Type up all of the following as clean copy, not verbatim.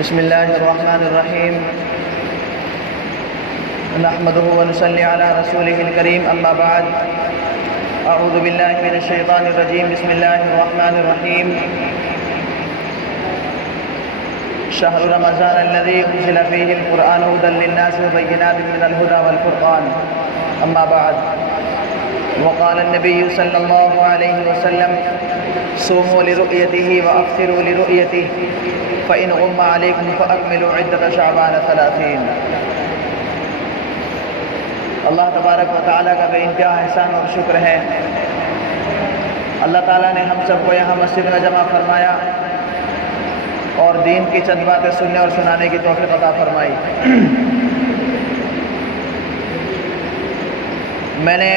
بسم الله الرحمن الرحيم. نحمده ونصلي على رسوله الكريم. أما بعد، أعوذ بالله من الشيطان الرجيم. بسم الله الرحمن الرحيم. شهر رمضان الذي أنزل فيه القرآن هدى للناس وبينات من الهدى والفرقان. أما بعد، وقال النبي صلى الله عليه وسلم: صوموا لرؤيته وأفطروا لرؤيته فإن غم عليكم فأكملوا عدة شعبان 30. اللہ تبارک و تعالیٰ کا بے انتہا احسان اور شکر ہے. اللہ تعالیٰ نے ہم سب کو یہاں مسجد میں جمع فرمایا اور دین کی چند باتیں سننے اور سنانے کی توفیق عطا فرمائی. میں نے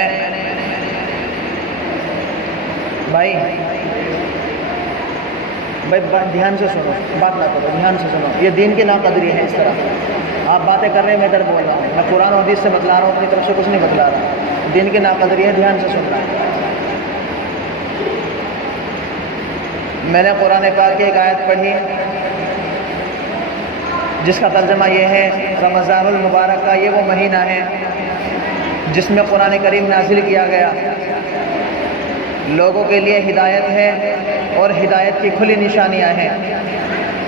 بھائی دھیان سے سنو، بات نہ کرو، دھیان سے سنو. یہ دین کی ناقدری ہے. اس طرح آپ باتیں کر رہے ہیں، میں ادھر بول رہا ہوں. میں قرآن و حدیث سے بتلا رہا ہوں، اپنی طرف سے کچھ نہیں بتلا رہا. دین کی ناقدری ہے، دھیان سے سننا. میں نے قرآن پاک کی ایک آیت پڑھی جس کا ترجمہ یہ ہے: رمضان المبارک کا یہ وہ مہینہ ہے جس میں قرآن کریم نازل کیا گیا، لوگوں کے لیے ہدایت ہے اور ہدایت کی کھلی نشانیاں ہیں،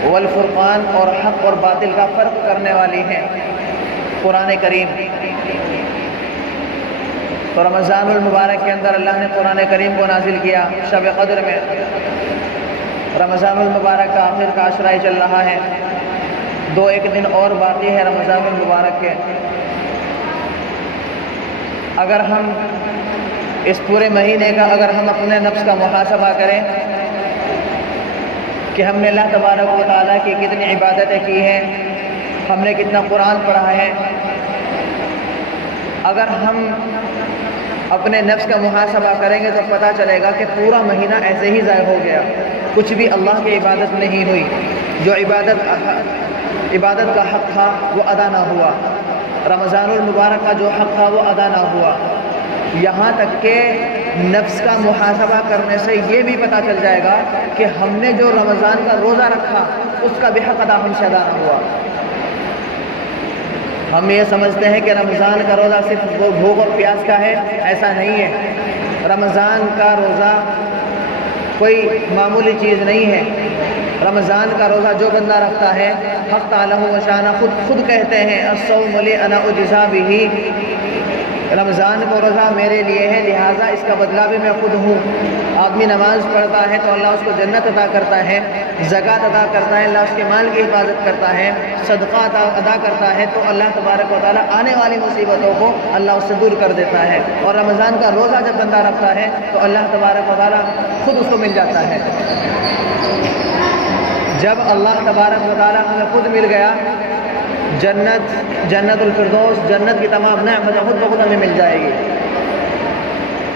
والفرقان اور حق اور باطل کا فرق کرنے والی ہے قرآن کریم. تو رمضان المبارک کے اندر اللہ نے قرآن کریم کو نازل کیا شب قدر میں. رمضان المبارک کا آخر کا عشرہ چل رہا ہے، 2-1 دن اور باقی ہے رمضان المبارک کے. اگر ہم اس پورے مہینے کا ہم اپنے نفس کا محاسبہ کریں کہ ہم نے اللہ تبارک و تعالیٰ کی کتنی عبادتیں کی ہیں، ہم نے کتنا قرآن پڑھا ہے، اگر ہم اپنے نفس کا محاسبہ کریں گے تو پتہ چلے گا کہ پورا مہینہ ایسے ہی ضائع ہو گیا. کچھ بھی اللہ کی عبادت نہیں ہوئی. جو عبادت کا حق تھا وہ ادا نہ ہوا. رمضان المبارک کا جو حق تھا وہ ادا نہ ہوا. یہاں تک کہ نفس کا محاسبہ کرنے سے یہ بھی پتہ چل جائے گا کہ ہم نے جو رمضان کا روزہ رکھا اس کا بھی حق ادا ہم سے ادا نہ ہوا. ہم یہ سمجھتے ہیں کہ رمضان کا روزہ صرف وہ بھوک اور پیاس کا ہے، ایسا نہیں ہے. رمضان کا روزہ کوئی معمولی چیز نہیں ہے. رمضان کا روزہ جو بندہ رکھتا ہے، حق تعالیٰ و شانہ خود کہتے ہیں: الصوم لی انا اجزا بہ. رمضان کو روزہ میرے لیے ہے، لہٰذا اس کا بدلہ بھی میں خود ہوں. آدمی نماز پڑھتا ہے تو اللہ اس کو جنت عطا کرتا ہے، زکوٰۃ ادا کرتا ہے اللہ اس کے مال کی حفاظت کرتا ہے، صدقہ ادا کرتا ہے تو اللہ تبارک و تعالیٰ آنے والی مصیبتوں کو اللہ اس سے دور کر دیتا ہے. اور رمضان کا روزہ جب بندہ رکھتا ہے تو اللہ تبارک و تعالیٰ خود اس کو مل جاتا ہے. جب اللہ تبارک و تعالیٰ ہمیں خود مل گیا، جنت الفردوس، جنت کی تمام نعمتیں خود بخود ہمیں مل جائے گی.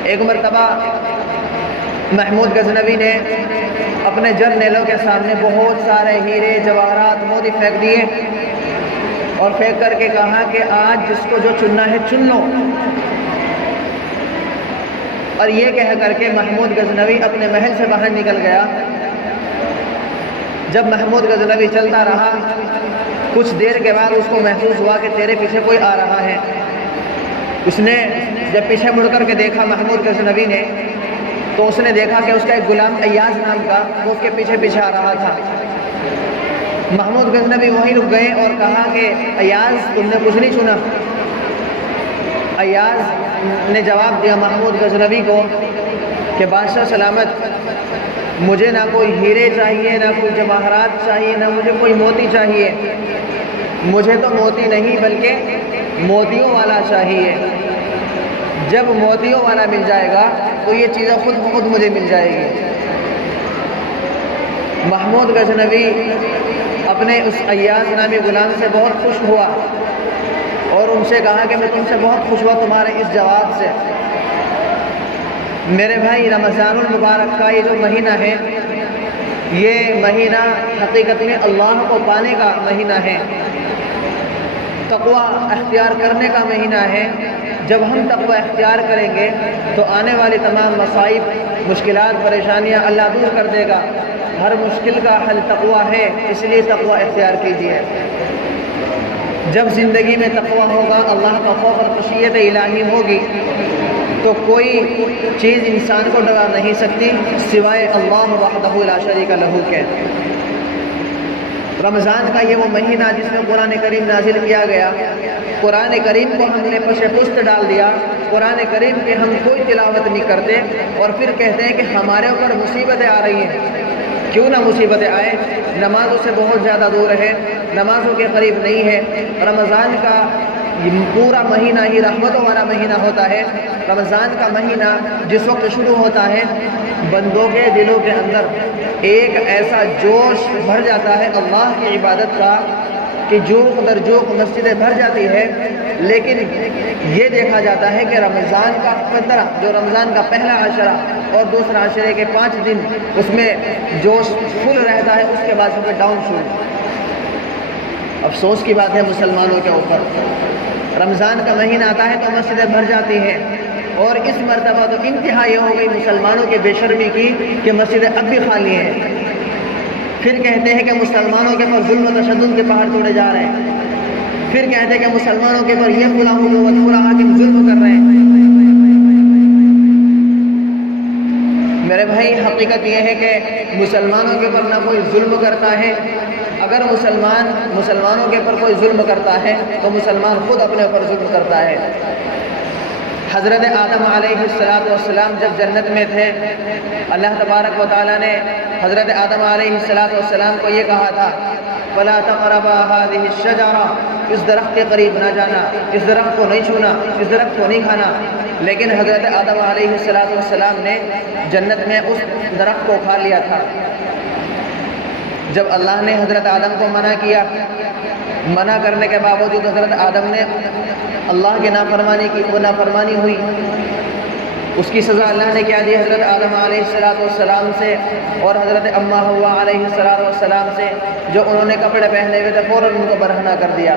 ایک مرتبہ محمود غزنوی نے اپنے جرنیلوں کے سامنے بہت سارے ہیرے جواہرات موتی پھینک دیے اور پھینک کر کے کہا کہ آج جس کو جو چننا ہے چن لو. اور یہ کہہ کر کے محمود غزنوی اپنے محل سے باہر نکل گیا. جب محمود غزنوی چلتا رہا، کچھ دیر کے بعد اس کو محسوس ہوا کہ تیرے پیچھے کوئی آ رہا ہے. اس نے جب پیچھے مڑ کر کے دیکھا محمود غزنوی نے، تو اس نے دیکھا کہ اس کا ایک غلام ایاز نام کا وہ اس کے پیچھے پیچھے آ رہا تھا. محمود غزنوی وہیں رک گئے اور کہا کہ ایاز تم نے کچھ نہیں چنا. ایاز نے جواب دیا محمود غزنوی کو کہ بادشاہ سلامت، مجھے نہ کوئی ہیرے چاہیے، نہ کوئی جواہرات چاہیے، نہ مجھے کوئی موتی چاہیے. مجھے تو موتی نہیں بلکہ موتیوں والا چاہیے. جب موتیوں والا مل جائے گا تو یہ چیزیں خود بخود مجھے مل جائے گی. محمود غزنوی اپنے اس ایاز نامی غلام سے بہت خوش ہوا اور ان سے کہا کہ میں تم سے بہت خوش ہوا تمہارے اس جواب سے. میرے بھائی، رمضان المبارک کا یہ جو مہینہ ہے، یہ مہینہ حقیقت میں اللہ کو پانے کا مہینہ ہے، تقوی اختیار کرنے کا مہینہ ہے. جب ہم تقوی اختیار کریں گے تو آنے والی تمام مصائب، مشکلات، پریشانیاں اللہ دور کر دے گا. ہر مشکل کا حل تقویٰ ہے، اس لیے تقویٰ اختیار کیجیے۔ جب زندگی میں تقویٰ ہوگا، اللہ کا خوف اور خشیت الہی ہوگی، تو کوئی چیز انسان کو ڈرا نہیں سکتی سوائے اللہ وحدہ لا شریک لہ کے۔ رمضان کا یہ وہ مہینہ جس میں قرآن کریم نازل کیا گیا، قرآن کریم کو ہم نے پش پشت ڈال دیا، قرآن کریم کی ہم کوئی تلاوت نہیں کرتے، اور پھر کہتے ہیں کہ ہمارے اوپر مصیبتیں آ رہی ہیں۔ کیوں نہ مصیبتیں آئیں، نمازوں سے بہت زیادہ دور ہے، نمازوں کے قریب نہیں ہے۔ رمضان کا پورا مہینہ ہی رحمتوں والا مہینہ ہوتا ہے۔ رمضان کا مہینہ جس وقت شروع ہوتا ہے، بندوں کے دلوں کے اندر ایک ایسا جوش بھر جاتا ہے اللہ کی عبادت کا کہ جوق در جوق مسجدیں بھر جاتی ہے۔ لیکن یہ دیکھا جاتا ہے کہ رمضان کا 15 جو رمضان کا پہلا عشرہ اور دوسرا عشرے کے 5 دن اس میں جوش فل رہتا ہے، اس کے بعد سے ڈاؤن شروع۔ افسوس کی بات ہے مسلمانوں کے اوپر، رمضان کا مہینہ آتا ہے تو مسجدیں بھر جاتی ہیں، اور اس مرتبہ تو انتہا یہ ہو گئی مسلمانوں کے بے شرمی کی کہ مسجدیں اب بھی خالی ہیں۔ پھر کہتے ہیں کہ مسلمانوں کے اوپر ظلم و تشدد کے پہاڑ توڑے جا رہے ہیں، پھر کہتے ہیں کہ مسلمانوں کے اوپر یہ فلاں حکومت فلاں حاکم ظلم کر رہے ہیں۔ میرے بھائی، حقیقت یہ ہے کہ مسلمانوں کے اوپر نہ کوئی ظلم کرتا ہے۔ اگر مسلمانوں کے اوپر کوئی ظلم کرتا ہے تو مسلمان خود اپنے اوپر ظلم کرتا ہے۔ حضرت آدم علیہ السلام جب جنت میں تھے، اللہ تبارک و تعالیٰ نے حضرت آدم علیہ السلام کو یہ کہا تھا، فَلَا تَقْرَبَا هَٰذِهِ الشَّجَرَةَ، اس درخت کے قریب نہ جانا، اس درخت کو نہیں چھونا، اس درخت کو نہیں کھانا۔ لیکن حضرت آدم علیہ السلام نے جنت میں اس درخت کو کھا لیا تھا۔ جب اللہ نے حضرت آدم کو منع کیا، منع کرنے کے باوجود حضرت آدم نے اللہ کی نافرمانی کی، وہ نافرمانی ہوئی، اس کی سزا اللہ نے کیا دی؟ حضرت آدم علیہ السلام سے اور حضرت اما حوا علیہ السلام سے جو انہوں نے کپڑے پہنے ہوئے تھے فوراً ان کو برہنہ کر دیا،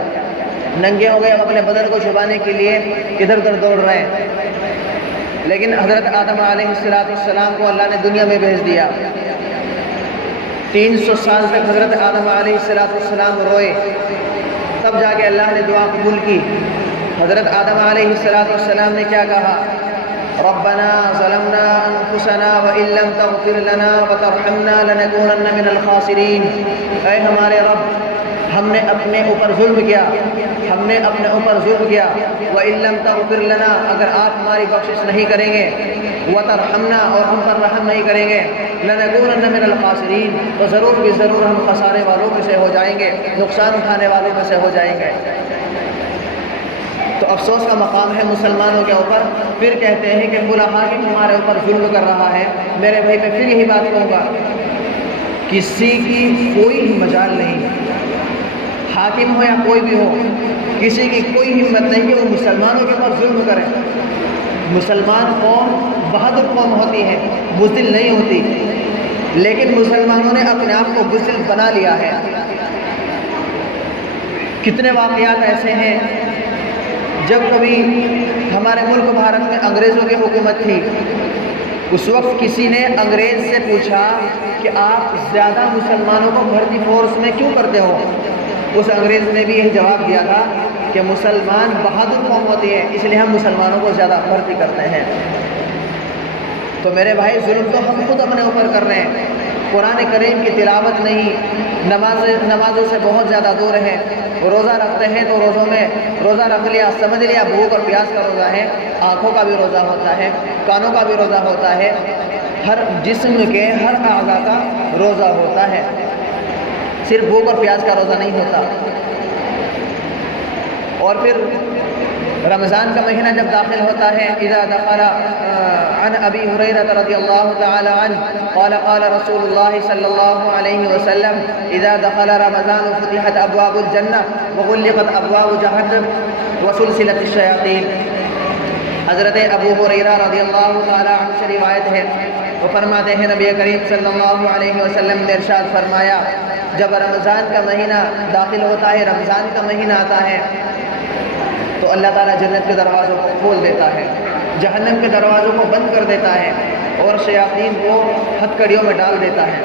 ننگے ہو گئے، اپنے بدن کو چھپانے کے لیے ادھر ادھر دوڑ رہے ہیں۔ لیکن حضرت آدم علیہ السلام کو اللہ نے دنیا میں بھیج دیا۔ 300 سال تک حضرت آدم علیہ السلام روئے، تب جا کے اللہ نے دعا قبول کی۔ حضرت آدم علیہ السلام نے کیا کہا؟ ربنا ظلمنا انفسنا وان لم تغفر لنا وترحمنا لنكونن من الخاسرین، اے ہمارے رب، ہم نے اپنے اوپر ظلم کیا، ہم نے اپنے اوپر ظلم کیا، وان لم تغفر لنا، اگر آپ ہماری بخشش نہیں کریں گے، وترحمنا، اور ہم پر رحم نہیں کریں گے، لنكونن من الخاسرین، تو ضرور بھی ضرور ہم خسارے والوں میں سے ہو جائیں گے، نقصان اٹھانے والوں میں سے ہو جائیں گے۔ تو افسوس کا مقام ہے مسلمانوں کے اوپر۔ پھر کہتے ہیں کہ فلاں حاکم ہمارے اوپر ظلم کر رہا ہے۔ میرے بھائی، میں پھر یہی بات کہوں گا، کسی کی کوئی مجال نہیں، حاکم ہو یا کوئی بھی ہو، کسی کی کوئی ہمت نہیں کہ وہ مسلمانوں کے اوپر ظلم کرے۔ مسلمان قوم بہادر قوم ہوتی ہے، بزدل نہیں ہوتی، لیکن مسلمانوں نے اپنے آپ کو بزدل بنا لیا ہے۔ کتنے واقعات ایسے ہیں، جب کبھی ہمارے ملک بھارت میں انگریزوں کی حکومت تھی، اس وقت کسی نے انگریز سے پوچھا کہ آپ زیادہ مسلمانوں کو بھرتی فورس میں کیوں کرتے ہو؟ اس انگریز نے بھی یہی جواب دیا تھا کہ مسلمان بہادر قوم ہوتی ہے، اس لیے ہم مسلمانوں کو زیادہ بھرتی کرتے ہیں۔ تو میرے بھائی، ظلم تو ہم خود اپنے اوپر کر رہے ہیں۔ قرآن کریم کی تلاوت نہیں، نمازوں سے بہت زیادہ دور ہے، روزہ رکھتے ہیں تو روزوں میں روزہ رکھ لیا، سمجھ لیا بھوک اور پیاس کا روزہ ہے، آنکھوں کا بھی روزہ ہوتا ہے، کانوں کا بھی روزہ ہوتا ہے، ہر جسم کے ہر اعضاء کا روزہ ہوتا ہے، صرف بھوک اور پیاس کا روزہ نہیں ہوتا۔ اور پھر رمضان کا مہینہ جب داخل ہوتا ہے، اذا دخل عن ابی ہریرہ رضی اللہ تعالی عنہ قال قال رسول اللہ صلی اللہ علیہ وسلم اذا دخل رمضان فتحت ابواب الجنہ وغلقت ابواب جہنم وسلسلت الشیاطین۔ حضرت ابو ہریرہ رضی اللہ تعالی عنہ سے روایت ہے، وہ فرماتے ہیں نبی کریم صلی اللہ علیہ وسلم نے ارشاد فرمایا، جب رمضان کا مہینہ داخل ہوتا ہے، رمضان کا مہینہ آتا ہے، تو اللہ تعالیٰ جنت کے دروازوں کو کھول دیتا ہے، جہنم کے دروازوں کو بند کر دیتا ہے، اور شیاطین کو ہتھ کڑیوں میں ڈال دیتا ہے۔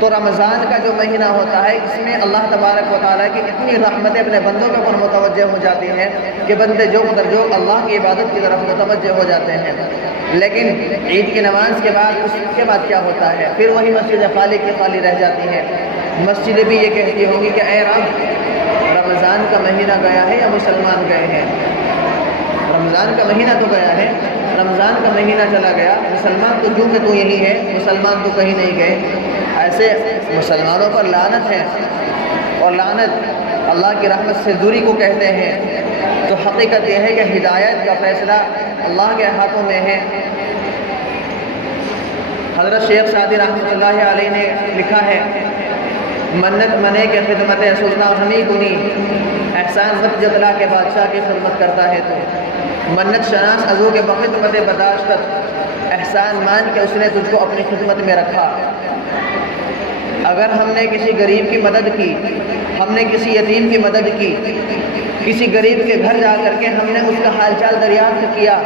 تو رمضان کا جو مہینہ ہوتا ہے اس میں اللہ تبارک و تعالیٰ کی اتنی رحمتیں اپنے بندوں کے اوپر متوجہ ہو جاتی ہیں کہ بندے جو اللہ کی عبادت کی طرف متوجہ ہو جاتے ہیں۔ لیکن عید کی نماز کے بعد اس کے بعد کیا ہوتا ہے؟ پھر وہی مسجد خالی کی خالی رہ جاتی ہیں۔ مسجدیں بھی یہ کہتی ہوں گی کہ اے رب، رمضان کا مہینہ گیا ہے یا مسلمان گئے ہیں؟ رمضان کا مہینہ تو گیا ہے، رمضان کا مہینہ چلا گیا، مسلمان تو کیوں کہ تو یہی ہے، مسلمان تو کہیں نہیں گئے۔ ایسے مسلمانوں پر لعنت ہے، اور لعنت اللہ کی رحمت سے دوری کو کہتے ہیں۔ تو حقیقت یہ ہے کہ ہدایت کا فیصلہ اللہ کے ہاتھوں میں ہے۔ حضرت شیخ سعدی رحمۃ اللہ علیہ نے لکھا ہے، منت منے کے خدمت سلطان ہمیں کنی، احسان مت جتلا کے بادشاہ کی خدمت کرتا ہے تو۔ منت شناس ازو کے بخدمت بداشت، احسان مان کے اس نے تجھ کو اپنی خدمت میں رکھا۔ اگر ہم نے کسی غریب کی مدد کی، ہم نے کسی یتیم کی مدد کی، کسی غریب کے گھر جا کر کے ہم نے اس کا حال چال دریافت کیا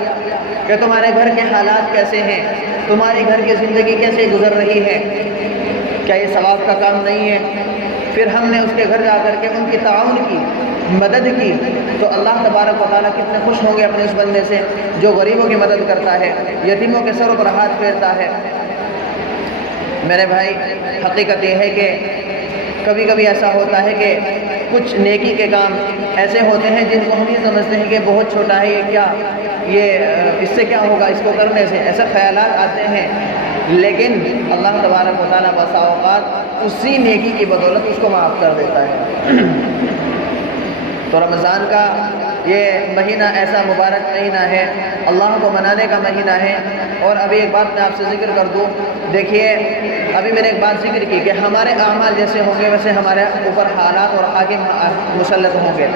کہ تمہارے گھر کے حالات کیسے ہیں، تمہاری گھر کی زندگی کیسے گزر رہی ہے، کیا یہ ثواب کا کام نہیں ہے؟ پھر ہم نے اس کے گھر جا کر کے ان کی تعاون کی، مدد کی، تو اللہ تبارک و تعالیٰ کتنے خوش ہوں گے اپنے اس بندے سے جو غریبوں کی مدد کرتا ہے، یتیموں کے سروں پر ہاتھ پھیرتا ہے۔ میرے بھائی، حقیقت یہ ہے کہ کبھی کبھی ایسا ہوتا ہے کہ کچھ نیکی کے کام ایسے ہوتے ہیں جن کو ہم یہ سمجھتے ہیں کہ بہت چھوٹا ہے، یہ کیا، یہ اس سے کیا ہوگا، اس کو کرنے سے، ایسے خیالات آتے ہیں۔ لیکن اللہ تبارک و تعالیٰ بسا اوقات اسی نیکی کی بدولت اس کو معاف کر دیتا ہے۔ تو رمضان کا یہ مہینہ ایسا مبارک مہینہ ہے، اللہ کو منانے کا مہینہ ہے۔ اور ابھی ایک بات میں آپ سے ذکر کر دوں، دیکھیے ابھی میں نے ایک بات ذکر کی کہ ہمارے اعمال جیسے ہوں گے ویسے ہمارے اوپر حالات اور حاکم مسلط ہوں گے۔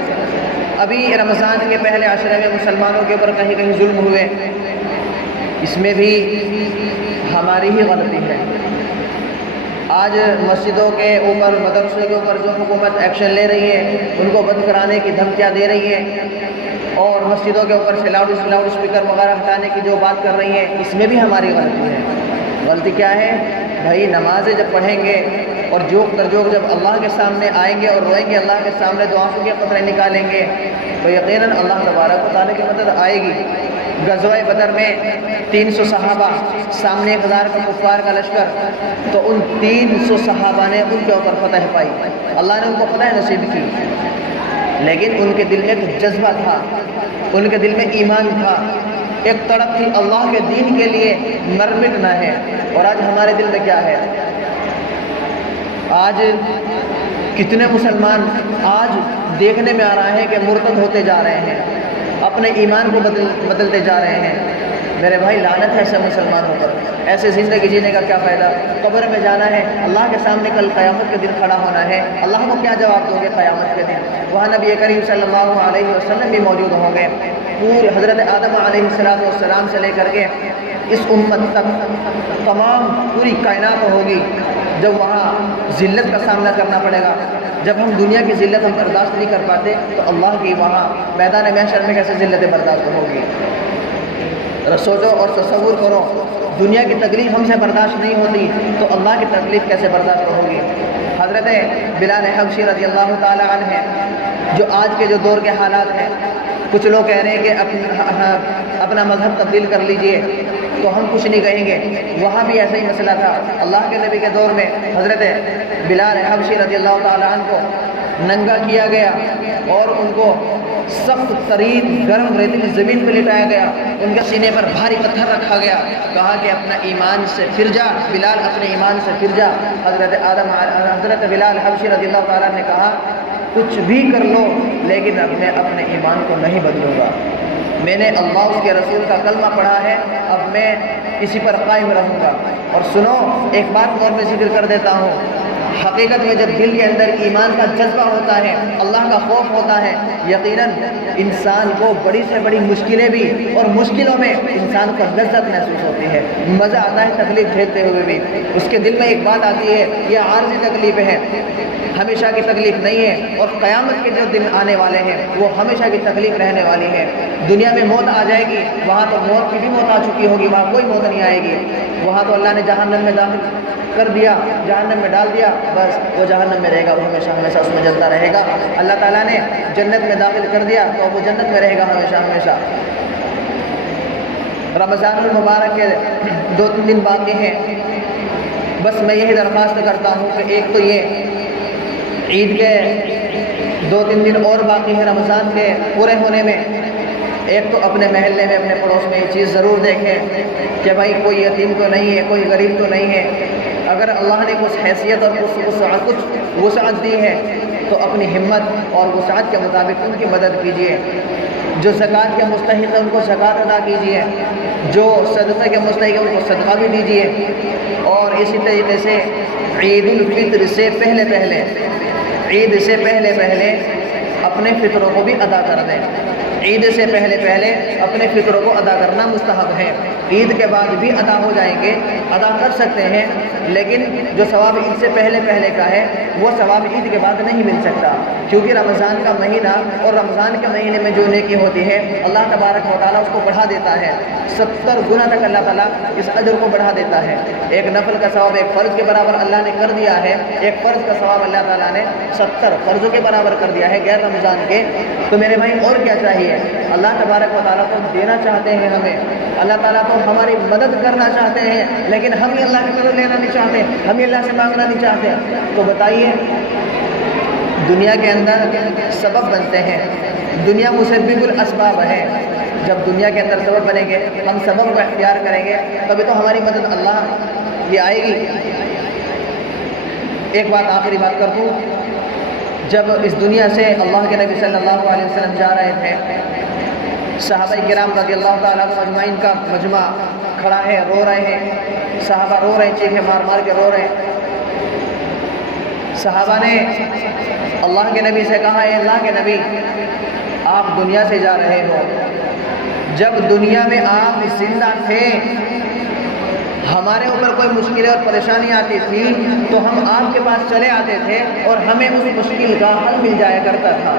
ابھی رمضان کے پہلے عشرے میں مسلمانوں کے اوپر کہیں کہیں ظلم ہوئے، اس میں بھی ہماری ہی غلطی ہے۔ آج مسجدوں کے اوپر، مدرسے کے اوپر جو حکومت ایکشن لے رہی ہے، ان کو بند کرانے کی دھمکیاں دے رہی ہے، اور مسجدوں کے اوپر سے لاؤڈ اسپیکر وغیرہ ہٹانے کی جو بات کر رہی ہے، اس میں بھی ہماری غلطی ہے۔ غلطی کیا ہے بھائی؟ نمازیں جب پڑھیں گے اور جوک در جوک جب اللہ کے سامنے آئیں گے اور روئیں گے، اللہ کے سامنے دعاؤں کے قطرے نکالیں گے، تو یقیناً اللہ تبارک و تعالیٰ کی مدد آئے گی۔ غزوہ بدر میں 300 صحابہ، سامنے 1000 کا کفار کا لشکر، تو ان 300 صحابہ نے ان کے اوپر فتح پائی، اللہ نے ان کو فتح نصیب کی۔ لیکن ان کے دل میں ایک جذبہ تھا، ان کے دل میں ایمان تھا، ایک تڑپ تھی اللہ کے دین کے لیے مر مٹنا ہے۔ اور آج ہمارے دل میں کیا ہے؟ آج کتنے مسلمان آج دیکھنے میں آ رہا ہے کہ مرتد ہوتے جا رہے ہیں، اپنے ایمان کو بدلتے جا رہے ہیں۔ میرے بھائی، لعنت ہے ایسے مسلمانوں پر، ایسے زندگی جینے کا کیا فائدہ؟ قبر میں جانا ہے، اللہ کے سامنے کل قیامت کے دن کھڑا ہونا ہے، اللہ کو کیا جواب دو گے قیامت کے دن؟ وہاں نبی کریم صلی اللہ علیہ وسلم بھی موجود ہوں گے، پورے حضرت آدم علیہ السلام سے لے کر کے اس امت تک تمام پوری کائنات ہوگی۔ جب وہاں ذلت کا سامنا کرنا پڑے گا، جب ہم دنیا کی ذلت ہم برداشت نہیں کر پاتے، تو اللہ کی وہاں میدان محشر میں کیسے ذلتیں برداشت ہوگی؟ سوچو اور تصور کرو، دنیا کی تکلیف ہم سے برداشت نہیں ہوتی تو اللہ کی تکلیف کیسے برداشت ہوگی؟ حضرت بلال حبشی رضی اللہ تعالی عنہ، جو آج کے جو دور کے حالات ہیں، کچھ لوگ کہہ رہے ہیں کہ اپنا مذہب تبدیل کر لیجئے، تو ہم کچھ نہیں کہیں گے۔ وہاں بھی ایسا ہی مسئلہ تھا۔ اللہ کے نبی کے دور میں حضرت بلال حبشی رضی اللہ تعالی عنہ کو ننگا کیا گیا اور ان کو سخت ترین گرم ریتیلی زمین پہ لٹایا گیا، ان کے سینے پر بھاری پتھر رکھا گیا، کہا کہ اپنا ایمان سے پھر جا بلال، اپنے ایمان سے پھر جا۔ حضرت بلال حبشی رضی اللہ تعالیٰ نے کہا کچھ بھی کر لو لیکن میں اپنے ایمان کو نہیں بدلوں گا، میں نے اللہ اس کے رسول کا کلمہ پڑھا ہے، اب میں اسی پر قائم رہوں گا۔ اور سنو، ایک بات اور میں ذکر کر دیتا ہوں، حقیقت میں جب دل کے اندر ایمان کا جذبہ ہوتا ہے، اللہ کا خوف ہوتا ہے، یقیناً انسان کو بڑی سے بڑی مشکلیں بھی اور مشکلوں میں انسان کو لذت محسوس ہوتی ہے، مزہ آتا ہے تکلیف جھیلتے ہوئے بھی۔ اس کے دل میں ایک بات آتی ہے یہ عارضی تکلیف ہے، ہمیشہ کی تکلیف نہیں ہے، اور قیامت کے جو دن آنے والے ہیں وہ ہمیشہ کی تکلیف رہنے والی ہے۔ دنیا میں موت آ جائے گی، وہاں تو موت کی بھی موت آ چکی ہوگی، وہاں کوئی موت نہیں آئے گی۔ وہاں تو اللہ نے جہنم میں داخل کر دیا، جہنم میں ڈال دیا، بس وہ جہنم میں رہے گا، وہ ہمیشہ ہمیشہ اس میں جلتا رہے گا۔ اللہ تعالیٰ نے جنت میں داخل کر دیا تو وہ جنت میں رہے گا ہمیشہ ہمیشہ۔ رمضان المبارک کے 2-3 دن باقی ہیں، بس میں یہی درخواست کرتا ہوں کہ ایک تو یہ عید کے 2-3 دن اور باقی ہے رمضان کے پورے ہونے میں، ایک تو اپنے محلے میں اپنے پڑوس میں یہ چیز ضرور دیکھیں کہ بھائی کوئی یتیم تو نہیں ہے، کوئی غریب تو نہیں ہے۔ اگر اللہ نے کچھ حیثیت اور کچھ وسعت دی ہے تو اپنی ہمت اور وسعت کے مطابق ان کی مدد کیجیے۔ جو زکوٰۃ کے مستحق ہیں ان کو زکوٰۃ ادا کیجیے، جو صدقے کے مستحق ہیں ان کو صدقہ بھی دیجیے، اور اسی طریقے سے عید الفطر سے پہلے پہلے اپنے فطروں کو بھی ادا کر دیں۔ عید سے پہلے اپنے فطروں کو ادا کرنا مستحب ہے، عید کے بعد بھی ادا ہو جائیں گے، ادا کر سکتے ہیں، لیکن جو ثواب عید سے پہلے کا ہے وہ ثواب عید کے بعد نہیں مل سکتا، کیونکہ رمضان کا مہینہ اور رمضان کے مہینے میں جو نیکی ہوتی ہے اللہ تبارک و تعالیٰ اس کو بڑھا دیتا ہے، 70 گنا تک اللہ تعالیٰ اس اجر کو بڑھا دیتا ہے۔ ایک نفل کا ثواب ایک فرض کے برابر اللہ نے کر دیا ہے، ایک فرض کا ثواب اللہ تعالیٰ نے 70 فرضوں کے برابر کر دیا ہے غیر رمضان کے۔ تو میرے بھائی اور کیا چاہیے؟ اللہ تبارک و تعالیٰ تو دینا چاہتے ہیں ہمیں، اللہ تعالیٰ تو ہماری مدد کرنا چاہتے ہیں، لیکن ہم ہی اللہ کی مدد لینا نہیں چاہتے، ہم ہی اللہ سے مانگنا نہیں چاہتے۔ تو بتائیے دنیا کے اندر سبب بنتے ہیں، دنیا مسبب الاسباب ہے، جب دنیا کے اندر سبب بنیں گے، ہم سبب کو اختیار کریں گے، تبھی تو ہماری مدد اللہ یہ آئے گی۔ ایک بات آخری بات کر دوں، جب اس دنیا سے اللہ کے نبی صلی اللہ علیہ وسلم جا رہے تھے، صحابہ کرام رضی اللہ تعالیٰ عنہ اجمعین کا مجمع کھڑا ہے، رو رہے ہیں، صحابہ رو رہے ہیں، چیخیں مار مار کے رو رہے ہیں۔ صحابہ نے اللہ کے نبی سے کہا، اے اللہ کے نبی آپ دنیا سے جا رہے ہو، جب دنیا میں آپ زندہ تھے ہمارے اوپر کوئی مشکلیں اور پریشانی آتی تھی تو ہم آپ کے پاس چلے آتے تھے اور ہمیں اس مشکل کا حل مل جایا کرتا تھا۔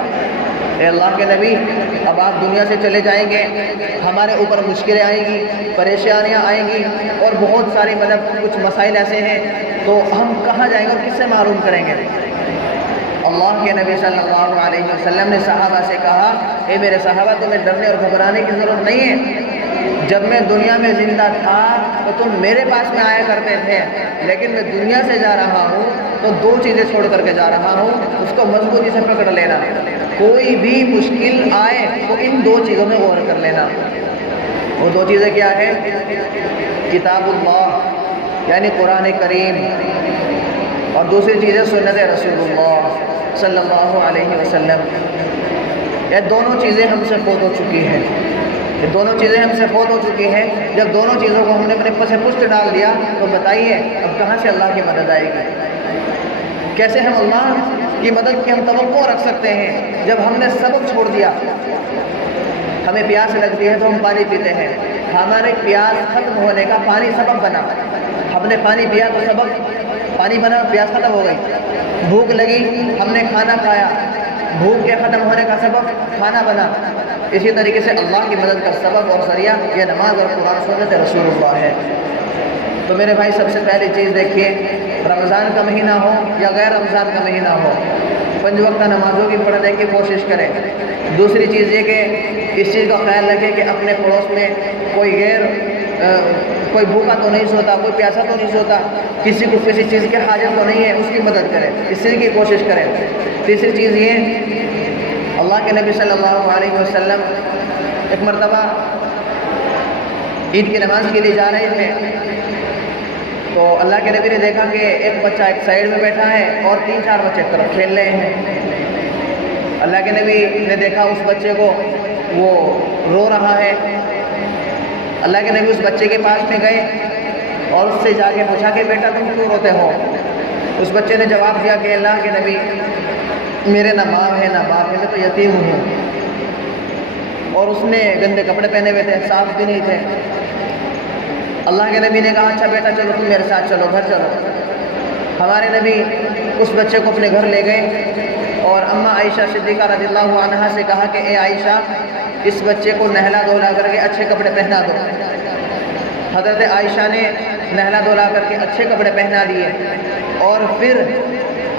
اے اللہ کے نبی اب آپ دنیا سے چلے جائیں گے، ہمارے اوپر مشکلیں آئیں گی، پریشانیاں آئیں گی، اور بہت سارے کچھ مسائل ایسے ہیں، تو ہم کہاں جائیں گے اور کس سے معلوم کریں گے؟ اللہ کے نبی صلی اللہ علیہ وسلم نے صحابہ سے کہا، اے میرے صحابہ تمہیں ڈرنے اور گھبرانے کی ضرورت نہیں ہے، جب میں دنیا میں زندہ تھا تو تم میرے پاس میں آیا کرتے تھے، لیکن میں دنیا سے جا رہا ہوں تو 2 چیزیں چھوڑ کر کے جا رہا ہوں، اس کو مضبوطی سے پکڑ لینا، کوئی بھی مشکل آئے تو ان 2 چیزوں میں غور کر لینا۔ وہ 2 چیزیں کیا ہے؟ کتاب اللہ یعنی قرآن کریم، اور دوسری چیز ہے سنت رسول اللہ صلی اللہ علیہ وسلم۔ یہ دونوں چیزیں ہم سے فوت ہو چکی ہیں، یہ دونوں چیزیں ہم سے فوت ہو چکی ہیں۔ جب دونوں چیزوں کو ہم نے اپنے پس پشت ڈال دیا تو بتائیے اب کہاں سے اللہ کی مدد آئے گی؟ کیسے ہم اللہ کی مدد کی ہم توقع رکھ سکتے ہیں جب ہم نے سبب چھوڑ دیا؟ ہمیں پیاس لگتی ہے تو ہم پانی پیتے ہیں، ہمارے پیاس ختم ہونے کا پانی سبب بنا، ہم نے پانی پیا تو سبب پانی بنا، پیاس ختم ہو گئی۔ بھوک لگی، ہم نے کھانا کھایا، بھوک کے ختم ہونے کا سبب کھانا بنا۔ اسی طریقے سے اللہ کی مدد کا سبب اور ذریعہ یہ نماز اور قرآن سنت رسول اللہ ہے۔ تو میرے بھائی سب سے پہلی چیز دیکھیے، رمضان کا مہینہ ہو یا غیر رمضان کا مہینہ ہو، 5 وقت نمازوں کی پڑھنے کی کوشش کریں۔ دوسری چیز یہ کہ اس چیز کا خیال رکھیں کہ اپنے پڑوس میں کوئی بھوکا تو نہیں سوتا، کوئی پیاسا تو نہیں سوتا، کسی کو کسی چیز کی حاجت تو نہیں ہے، اس کی مدد کریں، اس چیز کی کوشش کریں۔ تیسری چیز یہ، اللہ کے نبی صلی اللہ علیہ وسلم ایک مرتبہ عید کی نماز کے لیے جا رہے تھے تو اللہ کے نبی نے دیکھا کہ ایک بچہ ایک سائیڈ میں بیٹھا ہے اور 3-4 بچے ایک طرف کھیل رہے ہیں۔ اللہ کے نبی نے دیکھا اس بچے کو، وہ رو رہا ہے۔ اللہ کے نبی اس بچے کے پاس میں گئے اور اس سے جا کے پوچھا کہ بیٹا تم کیوں روتے ہو؟ اس بچے نے جواب دیا کہ اللہ کے نبی میرے نہ ماں ہے نہ باپ ہے، میں تو یتیم ہوں۔ اور اس نے گندے کپڑے پہنے ہوئے تھے، صاف بھی نہیں تھے۔ اللہ کے نبی نے کہا اچھا بیٹا چلو تم میرے ساتھ چلو، گھر چلو۔ ہمارے نبی اس بچے کو اپنے گھر لے گئے اور اماں عائشہ صدیقہ رضی اللہ عنہا سے کہا کہ اے عائشہ اس بچے کو نہلا دھلا کر کے اچھے کپڑے پہنا دو۔ حضرت عائشہ نے نہلا دھلا کر کے اچھے کپڑے پہنا دیے، اور پھر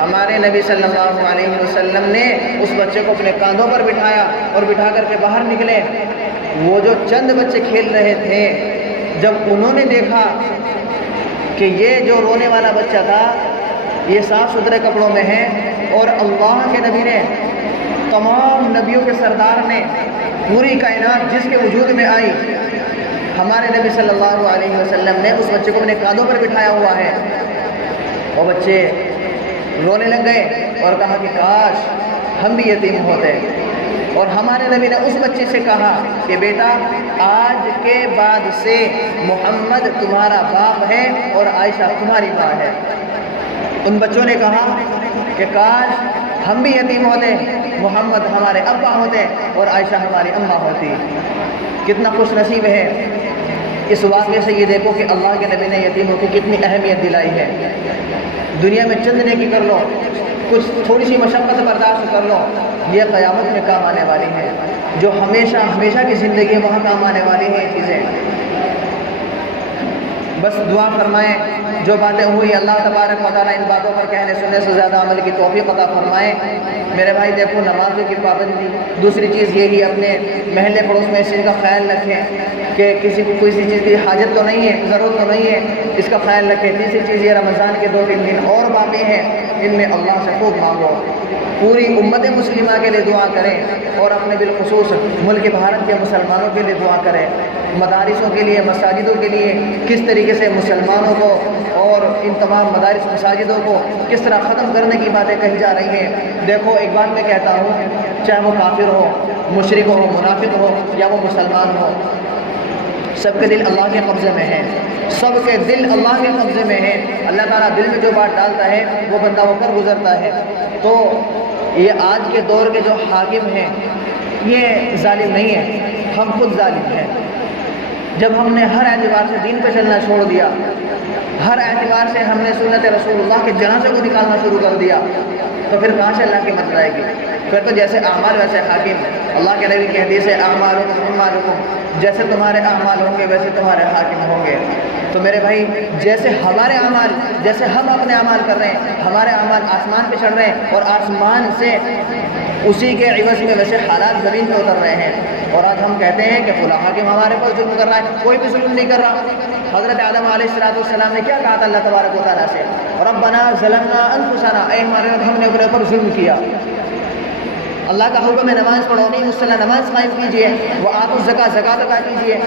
ہمارے نبی صلی اللہ علیہ وسلم نے اس بچے کو اپنے کاندھوں پر بٹھایا اور بٹھا کر کے باہر نکلے۔ وہ جو چند بچے کھیل رہے تھے، جب انہوں نے دیکھا کہ یہ جو رونے والا بچہ تھا یہ صاف ستھرے کپڑوں میں ہے، اور اللہ کے نبی نے، تمام نبیوں کے سردار نے، پوری کائنات جس کے وجود میں آئی، ہمارے نبی صلی اللہ علیہ وسلم نے اس بچے کو اپنے کاندھوں پر بٹھایا ہوا ہے۔ وہ بچے رونے لگ گئے اور کہا کہ کاش ہم بھی یتیم ہوتے، اور ہمارے نبی نے اس بچے سے کہا کہ بیٹا آج کے بعد سے محمد تمہارا باپ ہے اور عائشہ تمہاری ماں ہے۔ ان بچوں نے کہا کہ کاش ہم بھی یتیم ہوتے، محمد ہمارے ابا ہوتے اور عائشہ ہماری اماں ہوتی۔ کتنا خوش نصیب ہے۔ اس واقعے سے یہ دیکھو کہ اللہ کے نبی نے یتیموں کی کتنی اہمیت دلائی ہے۔ دنیا میں چند نیکی کر لو، کچھ تھوڑی سی مشقت برداشت کر لو، یہ قیامت میں کام آنے والی ہے، جو ہمیشہ ہمیشہ کی زندگی وہاں کام آنے والی ہیں یہ چیزیں۔ بس دعا فرمائیں، جو باتیں ہوئی اللہ تبارک و تعالیٰ ان باتوں پر کہنے سننے سے زیادہ عمل کی توفیق عطا فرمائیں۔ میرے بھائی دیکھو نمازوں کی پابندی، دوسری چیز یہی اپنے محلے پڑوس میں اس چیز کا خیال رکھیں کہ کسی کو کسی چیز کی حاجت تو نہیں ہے، ضرورت تو نہیں ہے، اس کا خیال رکھیں۔ تیسری چیز یہ رمضان کے 2-3 دن اور باقی ہیں، ان میں اللہ سے خوب مانگو، پوری امت مسلمہ کے لیے دعا کریں، اور اپنے بالخصوص ملک بھارت کے مسلمانوں کے لیے دعا کریں، مدارسوں کے لیے، مساجدوں کے لیے، کس طریقے سے مسلمانوں کو اور ان تمام مدارس مساجدوں کو کس طرح ختم کرنے کی باتیں کہی جا رہی ہیں۔ دیکھو ایک بات میں کہتا ہوں، چاہے وہ کافر ہو، مشرک ہو، منافق ہو یا وہ مسلمان ہو، سب کے دل اللہ کے قبضے میں ہیں، سب کے دل اللہ کے قبضے میں ہیں۔ اللہ تعالیٰ دل میں جو بات ڈالتا ہے وہ بندہ ہو کر گزرتا ہے۔ تو یہ آج کے دور کے جو حاکم ہیں یہ ظالم نہیں ہیں، ہم خود ظالم ہیں۔ جب ہم نے ہر اعتبار سے دین پہ چلنا چھوڑ دیا، ہر اعتبار سے ہم نے سنت رسول اللہ کے جنازے کو نکالنا شروع کر دیا، تو پھر کہاں سے اللہ کی مدد آئے گی؟ پھر تو جیسے اعمال ویسے حاکم۔ اللہ کے نبی کی حدیث ہے اعمالکم اعمالکم، جیسے تمہارے اعمال ہوں گے ویسے تمہارے حاکم ہوں گے۔ تو میرے بھائی جیسے ہمارے اعمال، جیسے ہم اپنے اعمال کر رہے ہیں، ہمارے اعمال آسمان پہ چڑھ رہے ہیں اور آسمان سے اسی کے عوض میں ویسے حالات زمین پہ اتر رہے ہیں، اور آج ہم کہتے ہیں کہ فلاں حاکم ہمارے پر ظلم کر رہا ہے۔ کوئی بھی ظلم نہیں کر رہا۔ حضرت آدم علیہ السلام نے کیا کہا تھا اللہ تبارک و تعالیٰ سے؟ ربنا ظلمنا انفسنا، اے ہمارے رب ہم نے اپنے اوپر ظلم کیا۔ اللہ کا حکم ہے نماز پڑھو، اقیموا الصلاۃ، نماز قائم کیجیے، وآتوا الزکاۃ، زکوٰۃ ادا کیجیے۔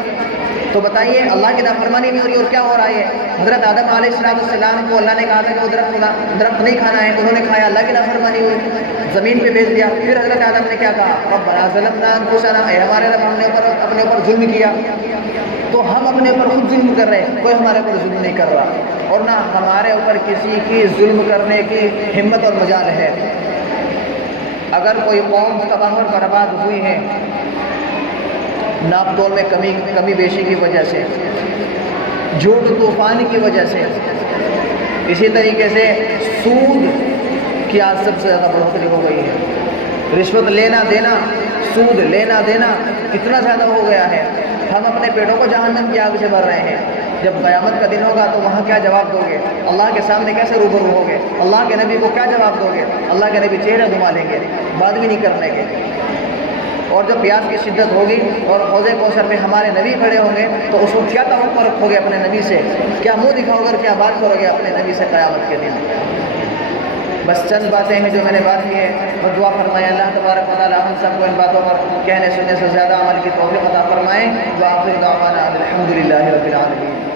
تو بتائیے اللہ کی نافرمانی بھی ہو رہی ہے اور کیا ہو رہا ہے؟ حضرت آدم علیہ السلام کو اللہ نے کہا تھا کہ وہ درخت نہیں کھانا ہے، انہوں نے کھایا، اللہ کی نافرمانی ہوئی، زمین پہ بھیج دیا۔ پھر حضرت آدم نے کیا کہا؟ ربنا ظلمنا انفسنا، اے ہمارے رب ہم نے اپنے اوپر ظلم کیا۔ تو ہم اپنے اوپر خود ظلم کر رہے ہیں، کوئی ہمارے اوپر ظلم نہیں کر رہا، اور نہ ہمارے اوپر کسی کی ظلم کرنے کی ہمت اور مجال ہے۔ اگر کوئی قوم تباہ اور برباد ہوئی ہے ناپ تول میں کمی بیشی کی وجہ سے، جھوٹ طوفان کی وجہ سے، اسی طریقے سے سود کی آج سب سے زیادہ بڑھوتری ہو گئی ہے۔ رشوت لینا دینا، سود لینا دینا اتنا زیادہ ہو گیا ہے، ہم اپنے پیٹوں کو جہنم کی آگ سے بھر رہے ہیں۔ جب قیامت کا دن ہوگا تو وہاں کیا جواب دو گے؟ اللہ کے سامنے کیسے روبرو ہوگے؟ اللہ کے نبی کو کیا جواب دو گے؟ اللہ کے نبی چہرہ گھما لیں گے، بات بھی نہیں کرنے کے۔ اور جب پیاس کی شدت ہوگی اور حوض کوثر میں ہمارے نبی کھڑے ہوں گے تو اس وقت کیا توقع رکھو گے اپنے نبی سے؟ کیا منہ دکھاؤ گے، کیا بات کرو گے اپنے نبی سے قیامت کے دن؟ بس چند باتیں ہیں جو میں نے بات کی ہے، اور دعا فرمائے اللہ تبارک و تعالیٰ ہم سب کو ان باتوں پر کہنے سننے سے زیادہ عمل کی توفیق عطا فرمائیں۔ وآخر دعوانا الحمد للہ رب العالمین۔